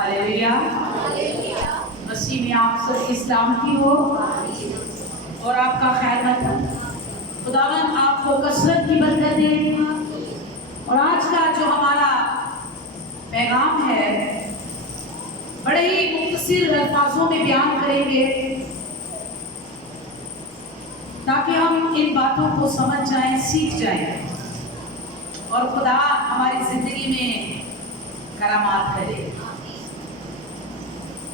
Hallelujah. मसीह में आप सब की सलामती हो और आपका खैर मकदम। खुदावंद आपको कसरत की बरकत दे। और आज का जो हमारा पैगाम है बड़े ही मुख्तसर अल्फाजों में बयान करेंगे ताकि हम इन बातों को समझ जाएं, सीख जाएं और खुदा हमारी जिंदगी में करामात करे।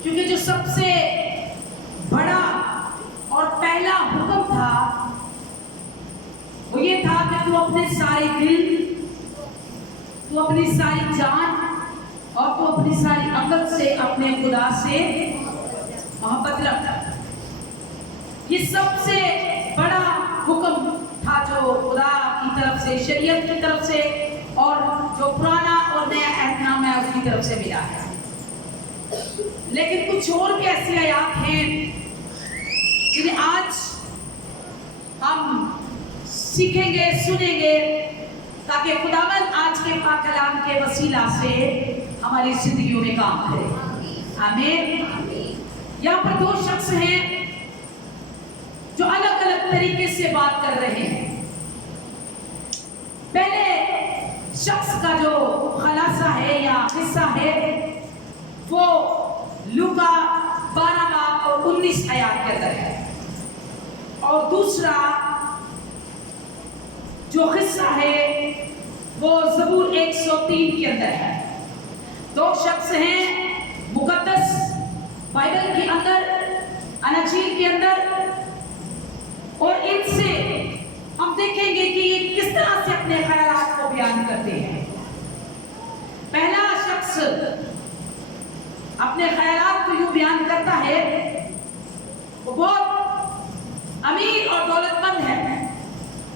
क्योंकि जो सबसे बड़ा और पहला हुक्म था वो ये था कि तू अपने सारे दिल, तू अपनी सारी जान और तू अपनी सारी अकल से अपने खुदा से मोहब्बत रख। ये सबसे बड़ा हुक्म था जो खुदा की तरफ से, शरीयत की तरफ से और जो पुराना और नया अहदनामा है उसकी तरफ से मिला है। लेकिन कुछ और भी ऐसी आयात हैं जिन्हें आज हम सीखेंगे, सुनेंगे ताकि खुदावंद आज के पाक कलाम के वसीला से हमारी जिंदगियों में काम करे। आमीन। यहाँ पर दो शख्स हैं जो अलग अलग तरीके से बात कर रहे हैं। पहले शख्स का जो खलासा है या हिस्सा है वो लूका 12 बाब और 19 आयत के अंदर है और दूसरा जो हिस्सा है वो ज़बूर 103 के अंदर है। दो शख्स हैं मुकद्दस बाइबल के अंदर, अनाजील के अंदर, और इनसे हम देखेंगे कि ये किस तरह से अपने ख्यालात को बयान करते हैं। पहला शख्स अपने ख्यालात को यूं बयान करता है, वो बहुत अमीर और दौलतमंद है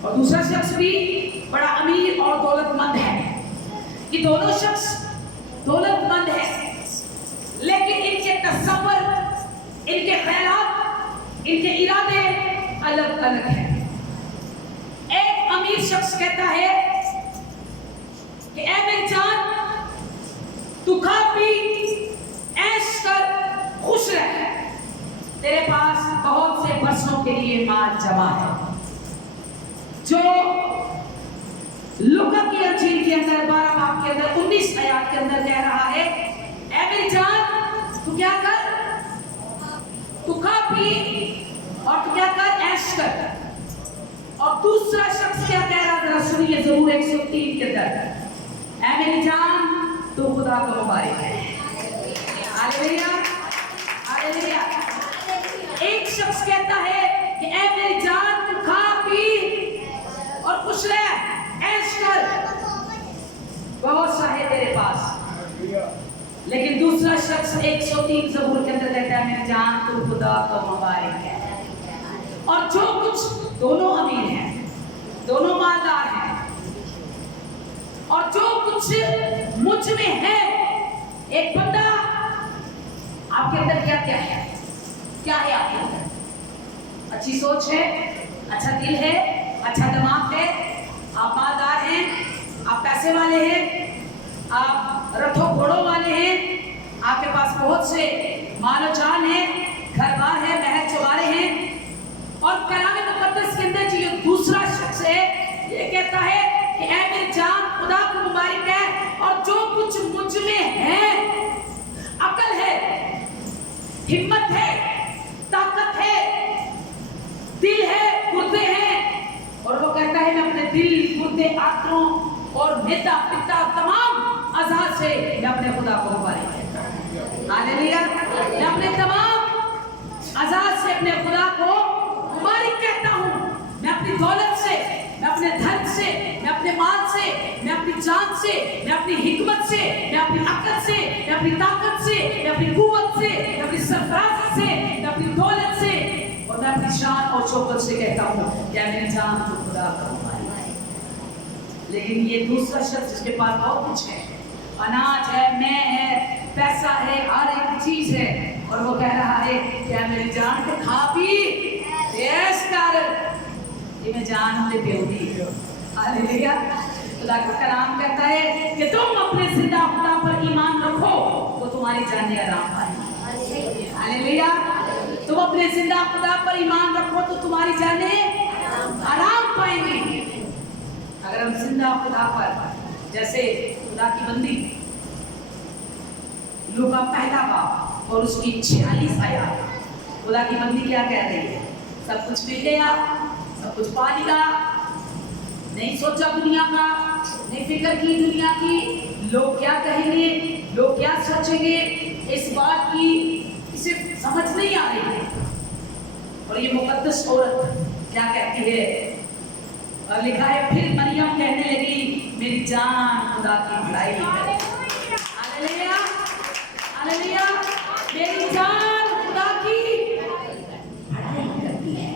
और दूसरा शख्स भी बड़ा अमीर और दौलतमंद है। ये दोनों शख्स दौलतमंद है लेकिन इनके तस्वर, इनके ख्यालात, इनके इरादे अलग अलग हैं। एक अमीर शख्स कहता है कि ऐ मेरी जान, तू खा पी ऐश कर, खुश रह, तेरे पास बहुत से बरसों के लिए माल जमा है। जो लूका की अंजील के अंदर 12 बाब के अंदर 19 आयत के अंदर कह रहा है, ऐ मेरी जान, तू क्या कर, तू खा पी और तू क्या कर, ऐश कर। और दूसरा शख्स क्या कह रहा, जरा सुनिए ज़बूर 103 के अंदर, ऐ मेरी जान, तू खुदा को मुबारक है। Hallelujah, hallelujah. एक शख्स कहता है कि ऐ मेरी जान, तू खा पी और खुश रह, ऐश कर, बहुत सा है तेरे पास। लेकिन दूसरा शख्स 103 ज़बूर के अंदर कहता है, मेरी जान, तू खुदा को मुबारक है। और जो कुछ, दोनों अमीर हैं, दोनों मालदार हैं, और जो कुछ मुझ में है, एक बंदा आपके अंदर क्या क्या है, क्या है आपके अंदर? अच्छी सोच है, अच्छा दिल है, अच्छा दिमाग है, आप मालदार हैं, आप पैसे वाले हैं, आप रथों घोड़ों वाले हैं, आपके पास बहुत से मालो जान है, घर बार है, महल चौबारे हैं। और कलाम मुकद्दस के अंदर जो दूसरा शख्स है ये कहता है कि ऐ मेरी जान, खुदा को मुबारक है, और जो कुछ मुझ में है, अकल है, हिम्मत है, ताकत है, दिल है, गुर्दे हैं, और वो कहता है मैं अपने दिल, गुर्दे, आंतों और नेता पिता तमाम अज़ा से मैं अपने खुदा को मुबारक कहता हूं। हालेलुया। मैं अपने तमाम अज़ा से अपने खुदा को मुबारक कहता हूँ। मैं अपनी दौलत से, मैं अपने धन से, मैं अपने माल से, मैं अपनी जान से, मैं अपनी हिकमत से, मैं अपनी अकल से, मैं अपनी ताकत से, मैं अपनी कुव्वत से, मैं अपनी सरफराजी से, मैं अपनी दौलत से और मैं अपनी शान और शौकत से कहता हूँ क्या मेरी जान तो खुदा का मुबारक है। लेकिन ये दूसरा शख्स जिसके पास बहुत कुछ है, अनाज है, मैं है, पैसा है, हर एक चीज है, और वो कह रहा है क्या मेरी जान को खा पी ऐश कर, ये मैं जान हमने बेउदी। हालेलुया। खुदा का कलाम कहता है कि तुम अपने जिंदा खुदा पर ईमान रखो, वो तुम्हारे तुम्हारी जानें आराम पाएंगी। हालेलुया। तुम अपने जिंदा खुदा पर ईमान रखो तो तुम्हारी जानें आराम पाएंगी। अगर हम जिंदा खुदा पर, जैसे खुदा की बंदी लूका पहला बाब और उसकी 46 आयत, खुदा की बंदी क्या कह रही है? सब कुछ मिल गया, सब कुछ पा लिया, नहीं सोचा दुनिया का, नहीं फिक्र की दुनिया की, लोग क्या कहेंगे, लोग क्या सोचेंगे, इस बात की इसे समझ नहीं आ रही है। और ये मुकद्दस औरत क्या कहती है? और लिखा है, फिर मरियम कहने लगी, मेरी जान खुदा की बड़ाई करे। Hallelujah, hallelujah. मेरी जान खुदा की बड़ाई करती है।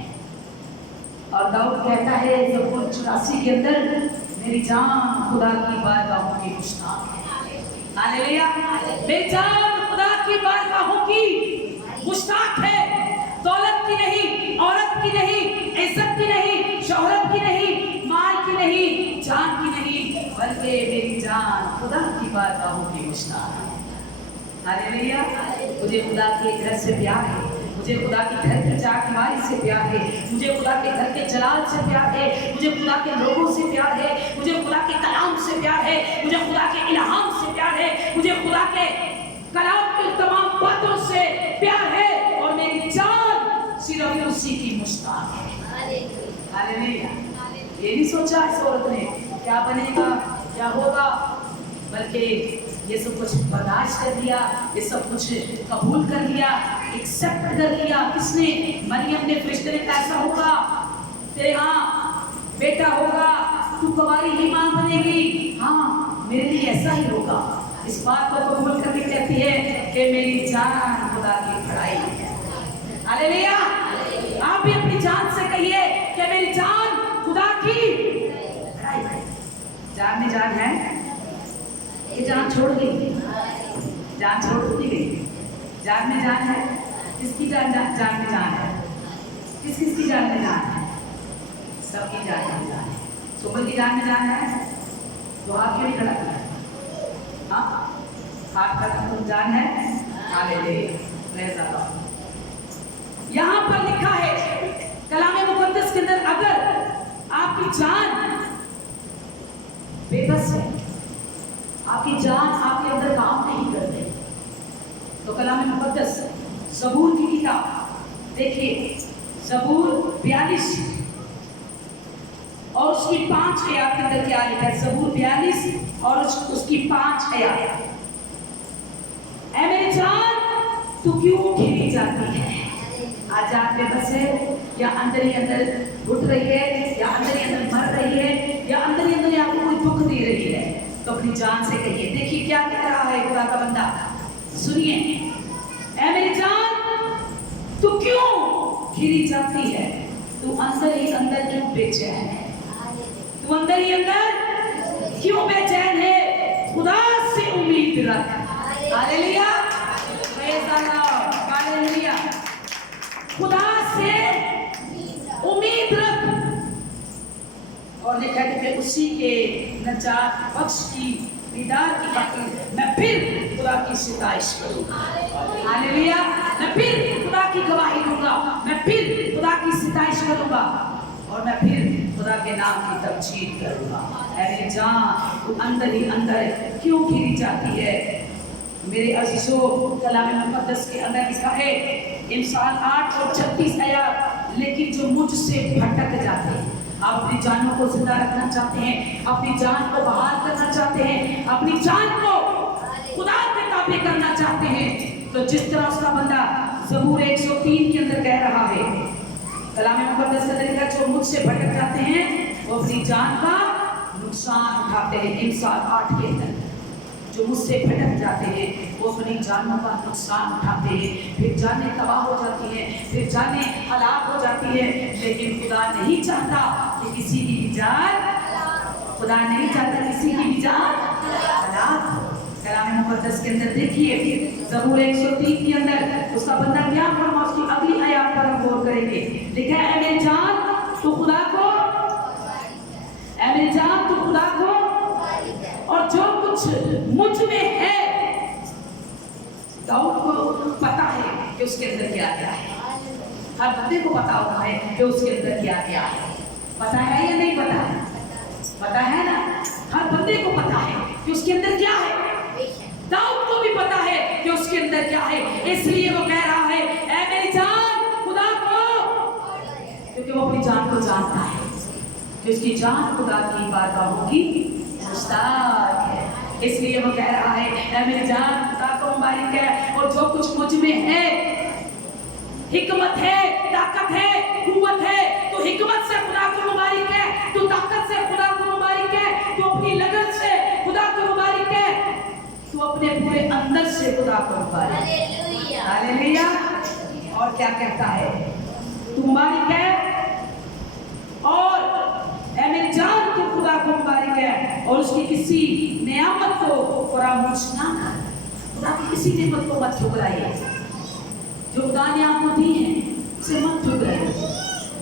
और दाऊद कहता है ज़बूर 84 के अंदर, मेरी जान खुदा की बारगाहों की मुश्ताक है। हालेलुया। मेरी जान खुदा की बारगाहों की मुश्ताक है। दौलत की नहीं, औरत की नहीं, इज्जत की नहीं, शोहरत की नहीं, माल की नहीं, जान की नहीं, बल्कि मेरी जान खुदा की बारगाहों की मुश्ताक है। हालेलुया। मुझे खुदा के घर से प्यार है, मुझे खुदा के घर की चारदीवारी से प्यार है, मुझे खुदा के घर के जलाल से प्यार है, मुझे खुदा के लोगों से प्यार है, मुझे खुदा के कलाम से प्यार है, मुझे खुदा के इल्हाम से प्यार है, मुझे खुदा के कलाम की तमाम बातों से प्यार है। और मेरी जान सिर्फ उसी की मुश्ताक है। हालेलुया। ये नहीं सोचा इस औरत ने क्या बनेगा, क्या होगा, बल्कि ये सब कुछ बर्दाश्त कर लिया, ये सब कुछ कबूल कर लिया, एक्सेप्ट कर लिया। किसने? मरियम ने। फरिश्ते ने कहा, ऐसा होगा, तेरे यहाँ बेटा होगा, तू कुंवारी ही मां बनेगी। हाँ, मेरे लिए ऐसा ही होगा। इस बात को कबूल करके कहती है कि मेरी जान खुदा की बड़ाई है। हालेलुया। आप भी अपनी जान से कहिए कि मेरी जान खुदा की बड़ाई है। जान में जान है, ये जान छोड़ गई, जान छोड़ दी गई। जान में जान है, किसकी जान में जान है? किस किस की जान में जान है? सबकी जान में जान है। सुमन की जान में जान है तो हाथ क्यों नहीं खड़ा किया? हाँ, हाथ का तुम जान है। हालेलुया। यहाँ पर लिखा है कलाम मुकद्दस के अंदर, अगर आपकी जान बेबस है, आपकी जान आपके अंदर काम नहीं करती, तो कलाम मुकद्दस ज़बूर की किताब देखिए, ज़बूर 42 और उसकी 5 आयत के अंदर क्या लिखा है? ज़बूर 42 और उसकी 5 आयत। ऐ मेरी जान, तू क्यों घिरी जाती है? आज आप बेबस है, या अंदर ही अंदर उठ रही है, या अंदर ही अंदर मर रही है, या अंदर ही अंदर आपको कोई दुख दे रही है, तो अपनी जान से कहिए। देखिए क्या कह रहा है खुदा का बंदा, सुनिए। ऐ मेरी जान, तू क्यों घिरी जाती है? तू अंदर ही अंदर क्यों बेचैन है? तू अंदर ही अंदर क्यों बेचैन है? खुदा से उम्मीद रख। Hallelujah, praise the Lord, hallelujah. खुदा से उम्मीद रख। और लिखा है कि उसी के नजात बख्श की दीदार की खातिर मैं फिर खुदा की सिताइश करूंगा। हालेलुया। मैं फिर खुदा की गवाही दूंगा, मैं फिर खुदा की सिताइश करूंगा, और मैं फिर खुदा के नाम की तमजीद करूंगा। ऐ मेरी जान, तू अंदर ही अंदर क्यों घिरी जाती है? मेरे अजीजों, कलाम मुकद्दस के अंदर लिखा है इंसान 8 और 36 आयत, लेकिन जो मुझसे भटक जाते हैं, आप अपनी जानों को जिंदा रखना चाहते हैं, अपनी जान को बहाल करना चाहते हैं, अपनी जान को खुदा के ताबे करना चाहते हैं, तो जिस तरह उसका बंदा ज़बूर 103 के अंदर कह रहा है, कलाम मुकद्दस के अंदर, जो मुझसे भटक जाते हैं वो अपनी जान का नुकसान उठाते हैं। इंसान 8 के अंदर, जो मुझसे भटक जाते हैं वो अपनी जानों का नुकसान उठाते हैं, फिर जानें तबाह हो जाती हैं, फिर जानें हलाक हो जाती है। लेकिन खुदा नहीं चाहता कि किसी की भी जान, खुदा नहीं चाहता किसी की भी जान हलाक हो। कलाम मुकद्दस के अंदर देखिए, ज़बूर 103 के अंदर उसका बंदा क्या फरमा, उसकी अगली आयत पर हम गौर करेंगे। लिखा है, ऐ मेरी जान, तू खुदा को, ऐ मेरी जान, तू खुदा को और जो कुछ मुझ में है दाऊद को पता है कि उसके अंदर क्या क्या है। हर बंदे को पता होता है कि उसके अंदर क्या क्या है। पता है या नहीं पता है? पता है ना, हर बंदे को पता है कि उसके अंदर क्या है। दाऊद को भी पता है कि उसके अंदर क्या है, इसलिए वो कह रहा है ऐ मेरी जान खुदा को, क्योंकि वो अपनी जान को जानता है कि उसकी जान खुदा की बारगाहों की मुश्ताक है। इसलिए वो कह रहा है ऐ मेरी जान खुदा को मुबारक है, और जो कुछ मुझ में है, हिकमत है, ताकत है, कुव्वत है, तो हिकमत से खुदा को मुबारक है, तो ताकत से खुदा को मुबारक है, तो अपनी लगन से खुदा को मुबारक है, तो अपने पूरे अंदर से खुदा को मुबारक है। हालेलुया। और क्या कहता है, तू मुबारक है और ऐ मेरी जान तू खुदा को मुबारक है, और उसकी किसी नियामत को फरामोश ना कर। खुदा की किसी नेमत को मत ठुकराइए। जो खुदा ने आपको दी है उसे मत ठुकराइए।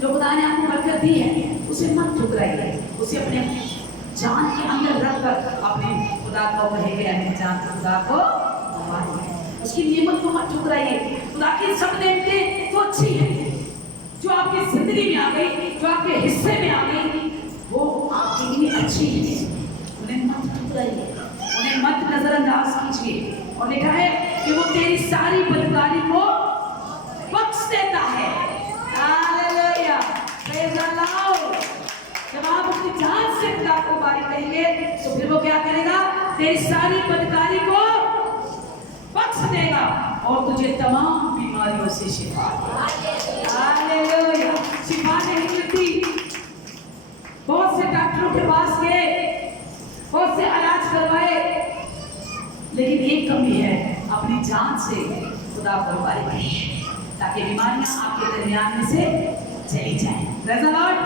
जो खुदा ने आपको बरकत दी है उसे मत ठुकराइए। उसे अपने जान के अंदर रखकर अपने खुदा को कहेंगे अपनी जान खुदा को मानिए। उसकी नेमत को मत ठुकराइए। खुदा की सब नेमतें तो अच्छी हैं, जो आपकी जिंदगी में आ गई, जो आपके हिस्से में आ गई, वो आपके लिए अच्छी है। उन्हें मत ठुकराइए, उन्हें मत नजरअंदाज कीजिए। और लिखा है कि वो तेरी सारी बदकारी को बख्श देता है। Hallelujah, praise the Lord. जब आप अपनी जान से खुदा को मुबारक कहेंगे तो फिर वो क्या करेगा, तेरी सारी बदकारी को बख्श देगा और तुझे तमाम बीमारियों से शिफा देगा। हालेलुया। शिफा नहीं मिलती, बहुत से डॉक्टरों के पास गए, बहुत से इलाज करवाए, लेकिन एक कमी है, अपनी जान से खुदा को मुबारक करें ताकि बीमारियां आपके दरमियान में से चली जाएं। Praise the Lord.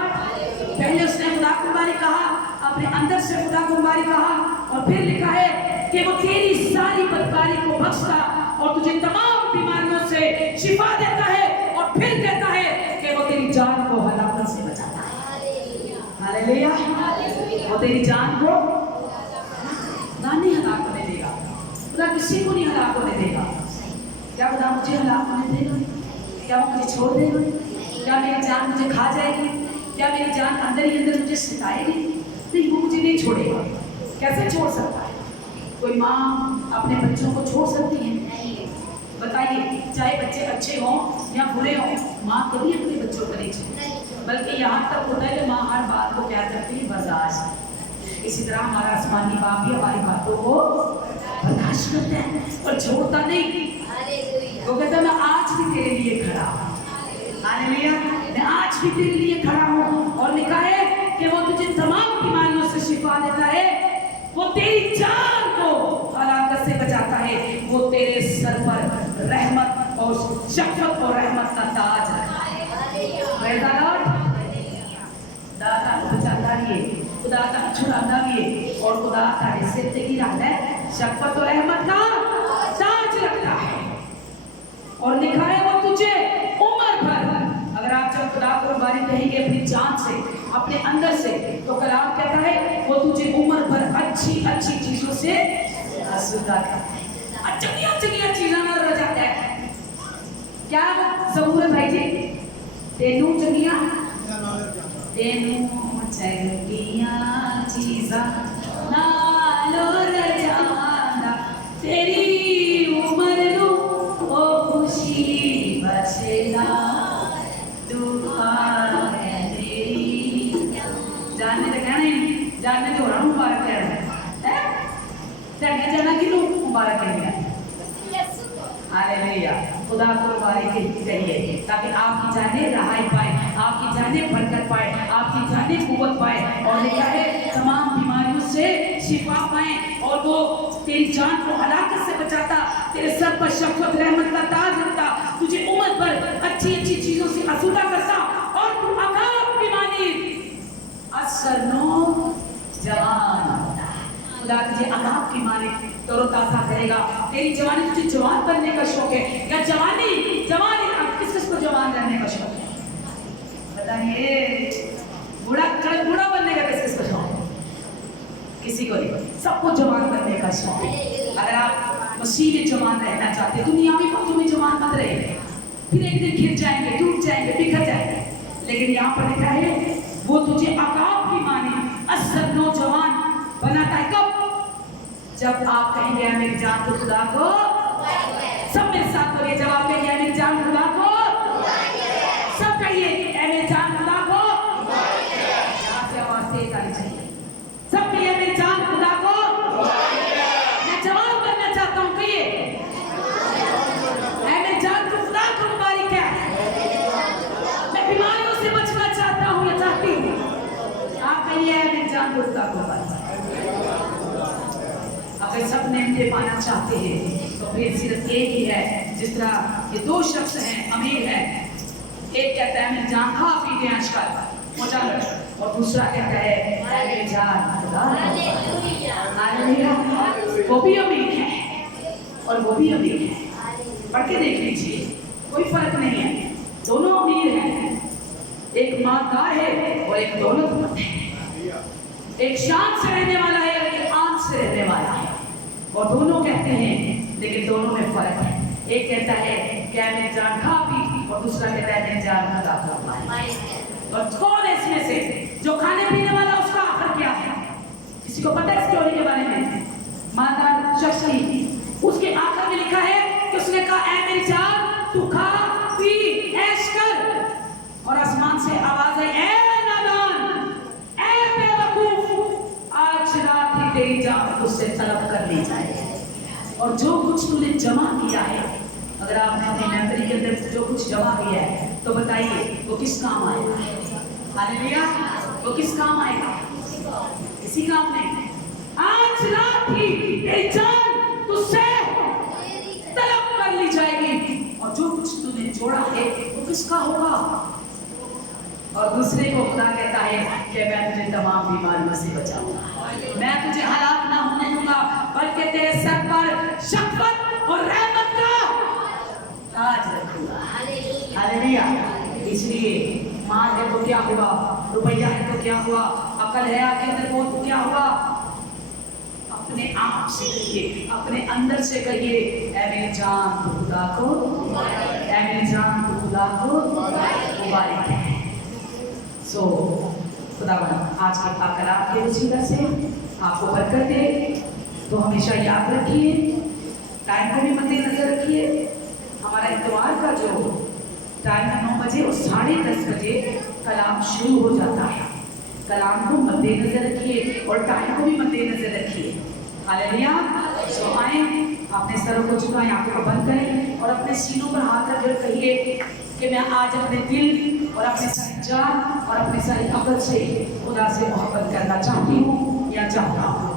पहले उसने खुदा को मुबारक कहा, अपने अंदर से खुदा को मुबारक कहा, और फिर लिखा है कि वो तेरी सारी बदकारी को बख्शता और तुझे तमाम बीमारियों से शिफा देता है, और फिर कहता है कि वो तेरी जान को हलाकत से बचाता है। हालेलुया। वो तेरी जान को खुदा नहीं हलाक होने देगा, खुदा किसी को नहीं हलाक होने देगा। क्या खुदा मुझे हलाक होने देगा? क्या वो मुझे छोड़ देगा? क्या मेरी जान मुझे खा जाएगी? क्या मेरी जान अंदर ही अंदर मुझे सताएगी? नहीं, वो मुझे नहीं छोड़ेगा। कैसे छोड़ सकता है? कोई माँ अपने बच्चों को छोड़ सकती है? बताइए, चाहे बच्चे अच्छे हों या बुरे हों, माँ कभी अपने बच्चों को नहीं छोड़ती, बल्कि यहाँ तक होता है कि माँ हर बात को क्या करती है, बर्दाश्त। इसी तरह हमारा आसमानी बाप भी हमारी बातों को बर्दाश्त करता है और छोड़ता नहीं। वो कहता है मैं आज भी तेरे लिए खड़ा हूँ। हालेलुया, मैं आज भी तेरे लिए खड़ा हूँ। और लिखा है कि वो तुझे तमाम बीमारियों से शिफा देता है, वो तेरी जान को हलाकत से बचाता है, वो तेरे सर पर रहमत और शफ़क़त और रहमत का ताज रखता है। Praise the Lord. खुदा का बचाता भी है, खुदा का छुड़ाता भी है, और खुदा का हिस्से से ही रखता है, शफ़क़त और रहमत का ताज रखता है। और लिखा है वो तुझे उम्र भर, अगर आप जब खुदा को मुबारक कहेंगे अपनी जान से, अपने अंदर से, तो कलाम कहता है वो तुझे उम्र भर अच्छी अच्छी चीजों से आसूदा करता है। चंगिया चीज़ां नाल रजाता है। क्या ज़रूर है भाई जी? तेनू चंगिया चीज़ां नाल रजांदा, तेरी उम्र नू ओ खुशी बख्शदा, दुआ है तेरी। जानने तो कहना ही, जानने तो होना मुबारक कहना है। जाना किनू मुबारक कहना है? हालेलुया। खुदा को मुबारक कहिए ताकि आपकी जाने रहाई पाए, आपकी जाने बरकत पाए, आपकी जाने कुव्वत पाए, और लिखा है तमाम बीमारियों से शिफा पाए, और वो तेरी जान को हलाकत से बचाता, तेरे सर पर शफ़क़त रहमत का ताज रखता, तुझे उम्र भर अच्छी अच्छी चीजों से आसूदा करता, और तू अकाब की मानित असरनो जवान होता है। खुदा तुझे अकाब की मानित तरोताजा करेगा। तेरी जवानी, तुझे जवान बनने का शौक है, या जवानी किस किस को जवान रहने का शौक है? बताइए, बूढ़ा बनने का किस किस को शौक है? किसी को नहीं, सबको जवान बनने का शौक है। अगर आप मसीह में जवान रहना चाहते, दुनियावी बातों में जवान मत रहे, फिर एक दिन गिर जाएंगे, टूट जाएंगे, बिखर जाएंगे। लेकिन यहाँ पर लिखा है वो तुझे अकाब की माने असल नौजवान बनाता है। कब? जब आप कहेंगे मेरी जान तो खुदा को, सब मेरे साथ करिए, जब आप कहेंगे मेरी जान खुदा को, सब कहिए मेरी जान खुदा को, यहाँ से आवाज तेज आनी चाहिए, सब कहिए मेरी जान खुदा को, मैं जवान बनना चाहता हूँ, कहिए मेरी जान को खुदा को मुबारक है, मैं बीमारियों से बचना चाहता हूँ या चाहती हूँ, आप कहिए मेरी जान को खुदा को मुबारक। अगर सब नेमते पाना चाहते हैं तो फिर सिर्फ एक ही है, जिस तरह ये दो शख्स हैं, अमीर हैं, एक कहता है मैं जान खा पी के आजकल मजा कर, और दूसरा कहता है मेरी जान खुदा, वो भी अमीर है और वो भी अमीर है। पढ़ के देख लीजिए, कोई फर्क नहीं है, दोनों अमीर हैं, एक मालदार है और एक दौलतमंद है, एक शान से रहने वाला है और एक आन से रहने वाला है, और दोनों कहते हैं लेकिन दोनों में फर्क है। एक कहता है क्या मैं जान खा पी, और दूसरा कहता है मैं जान खुदा को। और कौन है इसमें से जो खाने पीने वाला, उसका आखिर क्या है? किसी को पता है स्टोरी के बारे में? मालदार शख्स की उसके आखिर में लिखा है कि उसने कहा ऐ मेरी जान तू खा पी ऐश कर, और आसमान से आवाज आई ऐ नादान, ऐ बेवकूफ, आज रात ही तेरी जान उससे तलब कर ली जाए, और जो कुछ तूने जमा किया है, अगर आपने अपनी मेमोरी के अंदर जो कुछ जमा किया है तो बताइए वो किस काम आएगा? हालेलुया, वो किस काम आएगा? किसी काम नहीं। आज रात ही तेरी जान तुझसे तलब कर ली जाएगी, और जो कुछ तूने जोड़ा है वो किसका होगा? और दूसरे को खुदा कहता है कि मैं तुझे तमाम बीमारियों से बचाऊंगा, मैं तुझे हलाक ना होने दूंगा, बल्कि तेरे सर पर शफ़क़त और रहमत का ताज रखूंगा। हालेलुया। इसलिए माल है तो क्या हुआ, रुपया है तो क्या हुआ, अकल है आपके अंदर वो तो क्या हुआ? अपने आप से कहिए, अपने अंदर से कहिए ऐ मेरी जान तो खुदा को, ऐ मेरी जान तो खुदा को मुबारक है। सो खुदावन आज के कलाम के वसीला से आपको बरकत दे। तो हमेशा याद रखिए, टाइम को भी मद्देनजर रखिए, हमारा इतवार का जो टाइम है 9 बजे और 10:30 बजे कलाम शुरू हो जाता है। कलाम को मद्देनजर रखिए और टाइम को भी मद्देनजर रखिए। हालेलुया। सो आए, अपने सरों को झुकाएं, आंखों को बंद करें और अपने सीनों पर हाथ रखकर कहिए कि मैं आज अपने दिल और अपने सारी जान और अपनी सारी अकल से खुदा से मोहब्बत करना चाहती हूँ या चाहता हूँ।